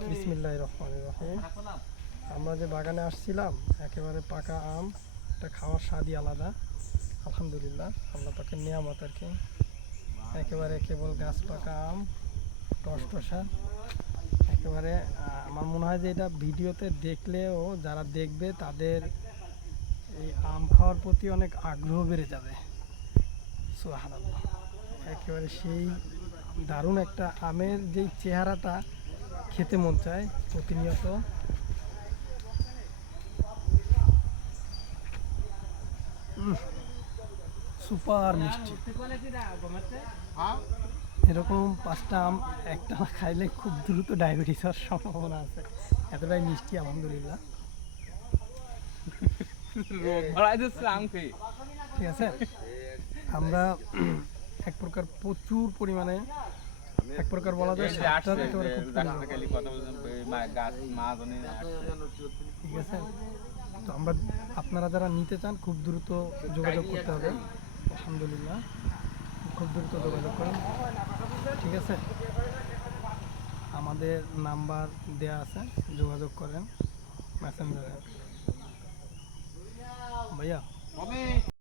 বিসমিল্লাহ রহমান রহিম। আমরা যে বাগানে আসছিলাম, একেবারে পাকা আম এটা খাওয়ার স্বাদই আলাদা। আলহামদুলিল্লাহ, আল্লাহ পাকের নিয়ামত আর কি। একেবারে কেবল গাছ পাকা আম টস টসা। একেবারে আমার মনে হয় যে এটা ভিডিওতে দেখলেও যারা দেখবে, তাদের এই আম খাওয়ার প্রতি অনেক আগ্রহ বেড়ে যাবে। সোহান একেবারে সেই দারুণ একটা আমের যেই চেহারাটা খেতে মন চায় প্রতিনিয়ত। সুপার মিষ্টি। এরকম পাঁচটা আম একটা খাইলে খুব দ্রুত ডায়াবেটিস হওয়ার সম্ভাবনা আছে। এতটাই মিষ্টি আলহামদুলিল্লাহ। ঠিক আছে? আমরা এক প্রকার প্রচুর পরিমাণে এক প্রকার বলা যায়। ঠিক আছে তো আমরা আপনারা যারা নিতে চান খুব দ্রুত যোগাযোগ করতে হবে। আলহামদুলিল্লাহ। খুব দ্রুত যোগাযোগ করেন। ঠিক আছে? আমাদের নাম্বার দেয়া আছে যোগাযোগ করেন। মেসেঞ্জারে ভাইয়া?